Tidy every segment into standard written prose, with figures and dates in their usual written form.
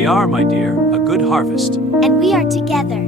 They are, my dear, a good harvest. And we are together.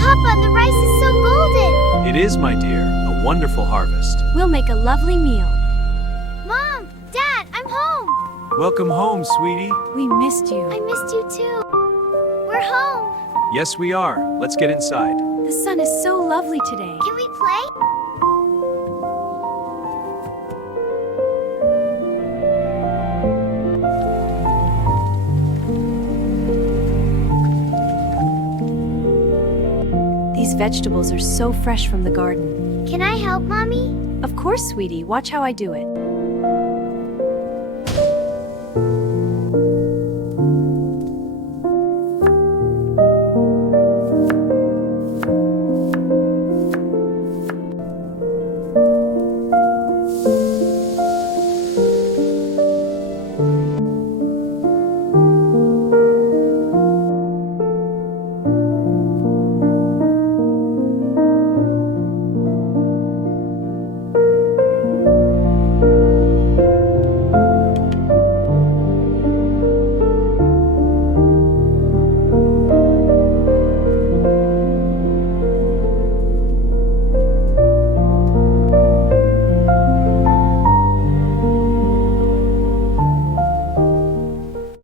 Papa, the rice is so golden! It is, my dear, a wonderful harvest. We'll make a lovely meal. Mom! Dad! I'm home! Welcome home, sweetie. We missed you. I missed you too. We're home! Yes, we are. Let's get inside. The sun is so lovely today. Can we play? These vegetables are so fresh from the garden. Can I help, Mommy? Of course, sweetie. Watch how I do it.